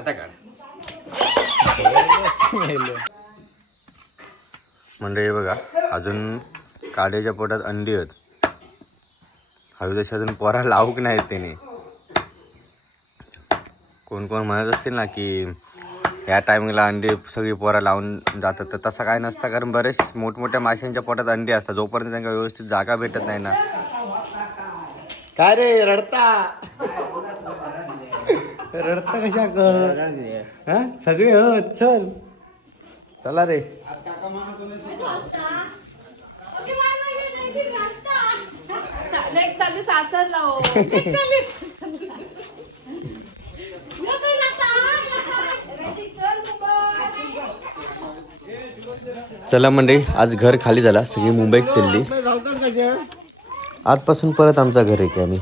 आता काढ. मंडळी बघा अजून काड्याच्या पोटात अंडी आहेत. हवी तशी अजून पोरा लावूक नाहीत त्याने. कोण कोण म्हणत असतील ना की या टायमिंगला अंडी सगळी पोरा लावून जातात. तर तसं काय नसतं कारण बरेच मोठमोठ्या माशांच्या पोटात अंडी असतात. जोपर्यंत त्यांना व्यवस्थित जागा भेटत नाही ना. काय रे रडता? रडता कशा कर सगळे हो चल. चला रे. सासरला हो चला मंडळी आज घर खाली झाला. सगळी मुंबईत चालली. आजपासून परत आमचा घर आहे की आम्ही.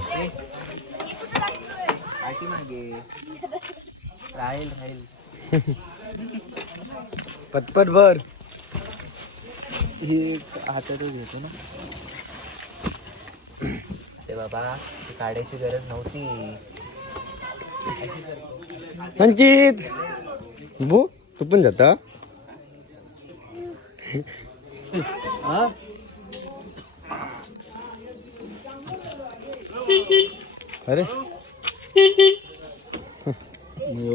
राहील राहील. पटपट भर. हे हातातच घेतो ना. ते बाबा ती काढायची गरज नव्हती. संचित! बो तू पण जाता? अरे.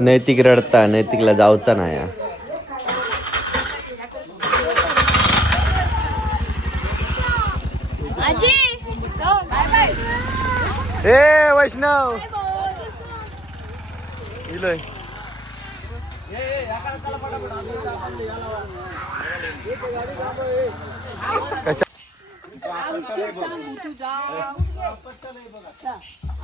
नैतिक रडता नैतिकला जाऊचा नाही. ए वैष्णव! इलोय. कशा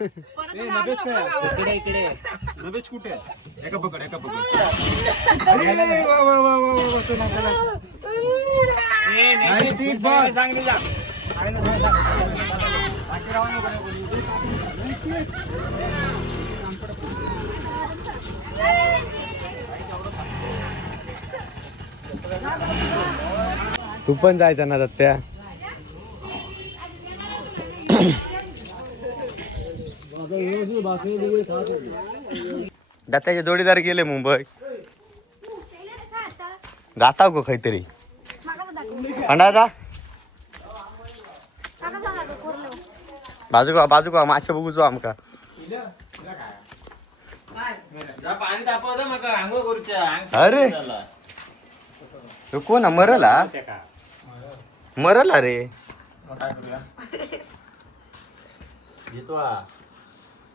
इकडे इकडे. नवेश कुठे आहे? एका पकड एका पकड. अरे वा वा वा वा वा तो नाही गेला. नाही, ती बस. तू पण जायचा ना दत्त्या दत्त्याचे जोडीदार गेले मुंबई. जाता गो काहीतरी? अंडा बाजू का बाजू का मासे बघूचो आमका. अरे! कोण मरला? मरला रे. येतो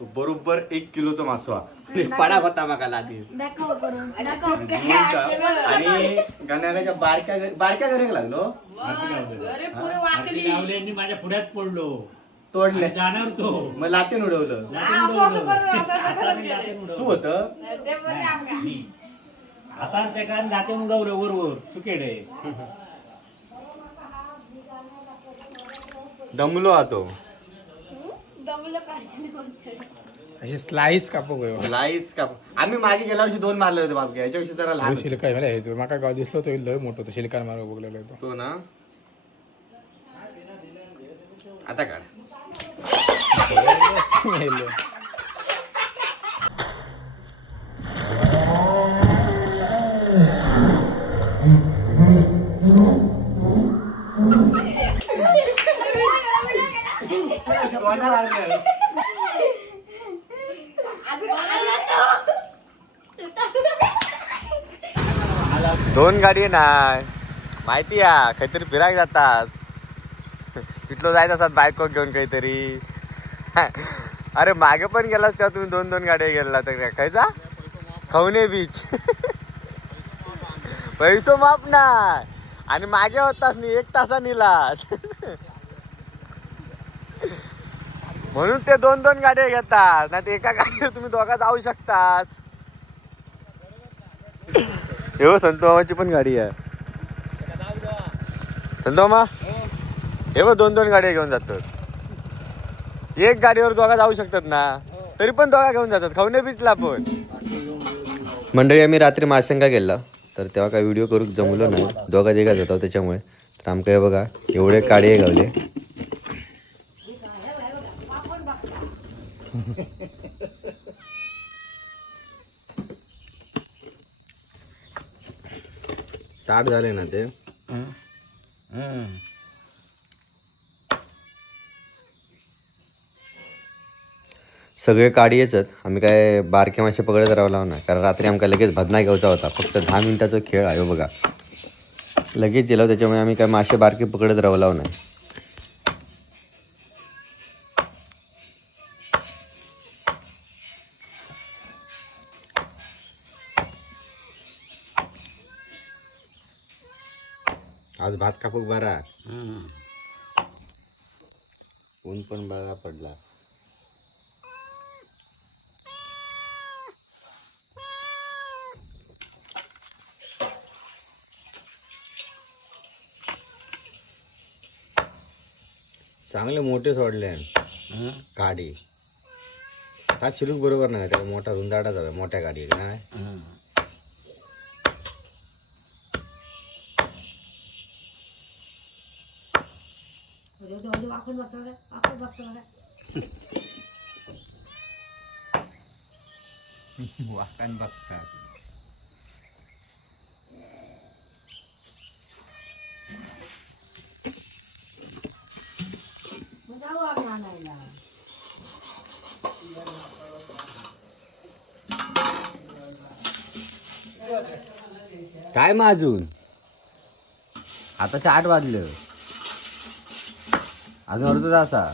तो बरोबर एक किलोचा मासो हा आणि पडा होता दाखव करून दाखव. आणि गण्याच्या बारक्या घरी- बारक्या घरी लागलो. लावल्यांनी माझ्या पुढ्यात पडलो. तोडले. जाणार तो. मग लातीन उडवलं. तू होत? आता त्या कारण उडवलं वर वर. सुकेडे. दमलो आतो दमलं अशी स्लाइस कापू गयो लाईस का आम्ही मागे गेल्या वर्षी दोन मारले होते बाबा याच्याविषयी जरा लहान होते. शिलका मला हे माका गाव दिसलो तो लय मोठं होतं शिलकार मारो बघलेलो तो तो ना? आता काढ. दोन गाडी आहे ना. माहिती आहे काहीतरी फिरायला जातात. तिथलं जायचं असतात बायको घेऊन काहीतरी. अरे मागे पण गेलास तेव्हा तुम्ही दोन दोन गाड्या गेला तर काय? खायचा? खवणे बीच पैसो माप नाही. आणि मागे होतास नाही एक तासा निलास म्हणून ते दोन दोन गाड्या घेतात. नाही एका गाडीवर तुम्ही दोघा जाऊ शकतास. हो संतोमाची पण गाडी आहे. संतोमा हे बघ दोन दोन गाड्या घेऊन जातात. एक गाडीवर दोघा जाऊ शकतात ना तरी पण दोघा घेऊन जातात. खाऊन बीचला पण. मंडळी आम्ही रात्री माशंगा गेला. तर तेव्हा काय व्हिडिओ करू जमलो नाही. दोघा जेगाच होता त्याच्यामुळे. तर आमका हे बघा एवढे काडे गावले. ताट झाले ना ते. सगळे काडी येचत आम्ही काय बारके मासे पकडत राहू ना कारण रात्री आमका लगेच भदना घ्यायचा होता. फक्त दहा मिनिटाचा खेळ आहे हो बघा. लगेच गेलो त्याच्यामुळे आम्ही काय मासे बारके पकडत राहू नाही. आज भात कापूक बरा. ऊन पण बरा पडला. चांगले मोठे सोडले. गाडी. हा शिलूक बरोबर नाही त्याला मोठा रुंदाडा जावा मोठ्या गाडी नाही? वाकान बघतात. काय मग अजून? आता आठ वाजलं. अजून अर्ध असा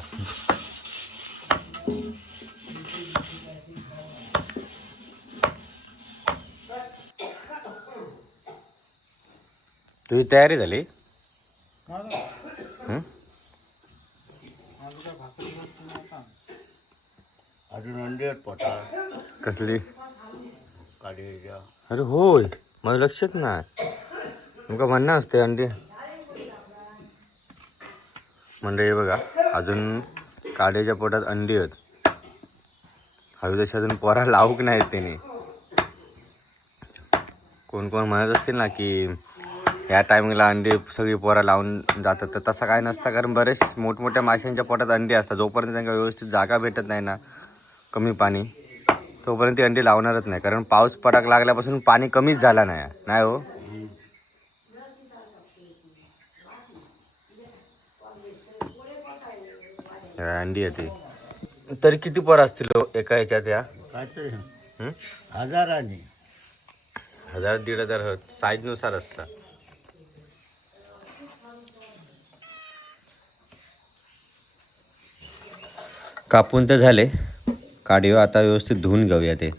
तुझी तयारी झाली? अजून अंडी पोटा. कसली? काढीच्या अरे होय माझं लक्षात नाही. तुमका म्हणणं असते अंडी. मंडळी बघा अजून काड्याच्या पोटात अंडी आहेत. हवी तशी अजून पोरा लावूक नाहीत त्याने. कोण कोण म्हणत असतील ना की या टायमिंगला अंडी सगळी पोरा लावून जातात. तर तसं काय नसतं कारण बरेच मोठमोठ्या माशांच्या पोटात अंडी असतात. जोपर्यंत त्यांना व्यवस्थित जागा भेटत नाही ना कमी पाणी तोपर्यंत ती अंडी लावणारच नाही. कारण पाऊस पडाक लागल्यापासून पाणी कमीच झाला नाही. नाही हो? अंडी आहे ती. तरी किती पोरं असतील हो एका ह्याच्यात या? हं? हजारांनी हजार दीड हजार साईजनुसार असतात कापून तर झाले. काढीव आता व्यवस्थित धुवून घेऊया ते.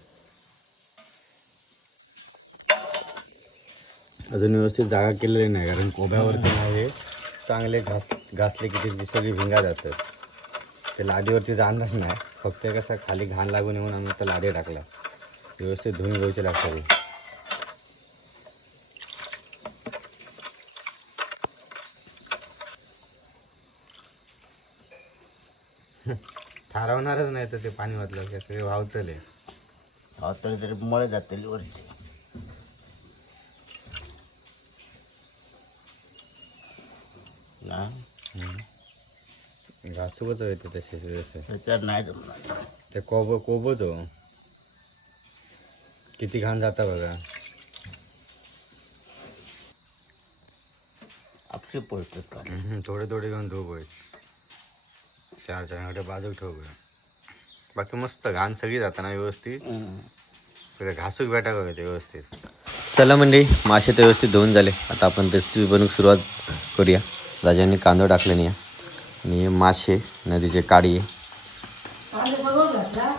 अजून व्यवस्थित जागा केलेली नाही कारण कोब्यावरती आहे चांगले घास घासले की त्याची सगळी भिंगा जातात. ते लादीवरती जाणार नाही. फक्त कसं खाली घाण लागून येऊन आम्ही तर लादी टाकला. व्यवस्थित धुवून घ्यायचे लागतात. ठरवणारच नाही तर ते पाणी वाचलं की ते वावतले तरी तरी मळे जातील वरचे. ना? घासूकच होते तसे व्यवस्थित त्याच्यात नाही जमणार. ते कोब कोबच हो. किती घाण जाता बघा. आपशी पळतात का हम्म, थोडे थोडे घेऊन धुव होय चार चार बाजूक ठेव होय. बाकी मस्त घाण सगळी जाताना व्यवस्थित. सगळं घासूक भेटा बघा ते व्यवस्थित. चला म्हणजे मासे तर व्यवस्थित धुवून झाले. आता आपण रेसिपी बनवून सुरुवात करूया. राजांनी कांदा टाकले नाही आणि हे मासे नदीचे काडी.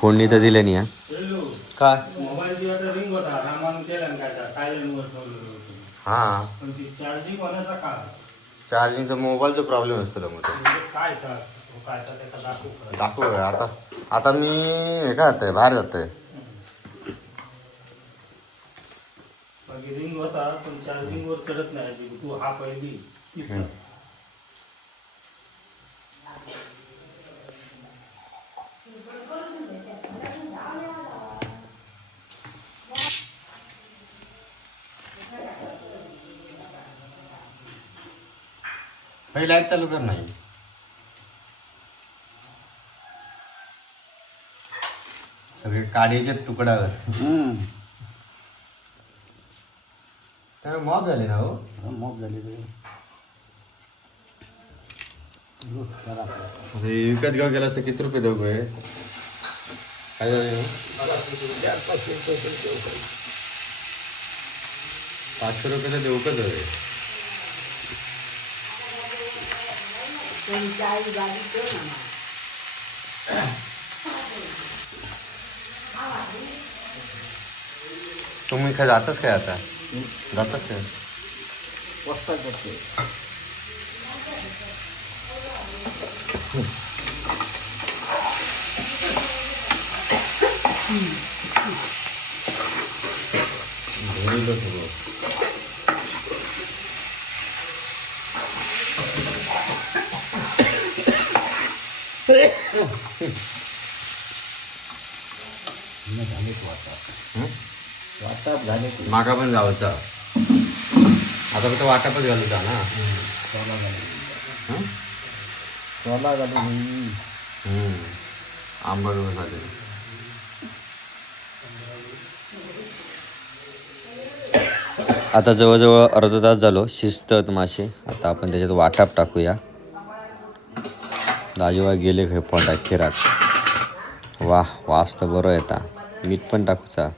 फोडणी तर दिले नाही होतं हां. काळ चार्जिंगचा मोबाईलचा प्रॉब्लेम असतो त्याचा दाखवू आता आता मी हे काय जातंय बाहेर जातोय. बाकी रिंग होता पण चार्जिंग वर चढत नाही. तू हा पहिली काही लाइट चालू कर नाही सगळे काडीचे तुकडा काय मॉब झाले ना हो? मग झाली हे विकत गाव गेला असं किती रुपये देऊ काय काय झाले? पाचशे रुपये तर तुम्ही काय जातच काय आता? जातच काय? धुळीलं सगळं वाटाप झाले की मागा पण जायचा आता फक्त वाटापच घालूचा ना. हं? सोला. आंबट झाले आता जवळजवळ अर्धा तास झालो. शिजतात मासे आता आपण त्याच्यात वाटाप टाकूया. दाजीबा गेले खै पोटा खिरात वा वास तर बरं येता मीठ पण टाकूचा.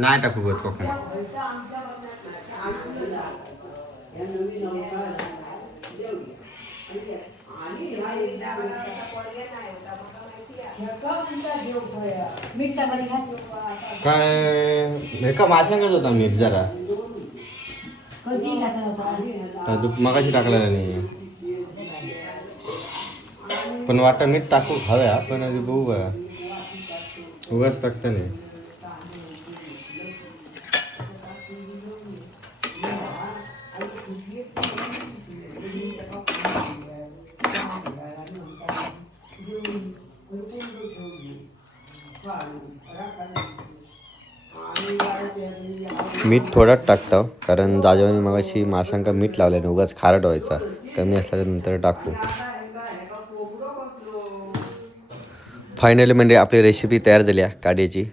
नाही टाकू बरं कोकण काय हे का माशांकच होता मीठ जरा. तू मगाशी टाकला नाही. पण वाटा मीठ टाकू हव्या पण आधी बघू बघा. उगाच टाकता नाही. मीठ थोडाच टाकतो कारण जाजवानी मगाशी माशांका मीठ लावल्याने उगाच खारट व्हायचा. कमी असल्याच्या नंतर टाकू. फायनली म्हणजे आपली रेसिपी तयार झाली आहे काड्याची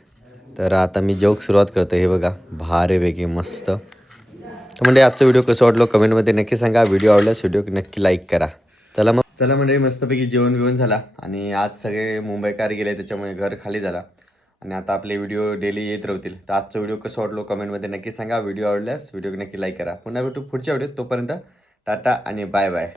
तर आता मी जेवक सुरुवात करतो हे बघा भारीपैकी मस्त. तर म्हणजे आजचा व्हिडिओ कसं वाटलो कमेंटमध्ये नक्की सांगा. व्हिडिओ आवडल्यास व्हिडिओ नक्की लाईक करा. चला मग. चला म्हणजे मस्तपैकी जेवण बिवण झाला आणि आज सगळे मुंबईकार गेले त्याच्यामुळे घर खाली झाला. आणि आता आपले व्हिडिओ डेली येत राहतील. तर आजचा व्हिडिओ कसं वाटलो कमेंटमध्ये नक्की सांगा. व्हिडिओ आवडल्यास व्हिडिओ नक्की लाईक करा. पुन्हा भेटू पुढच्या व्हिडिओ तोपर्यंत टाटा आणि बाय बाय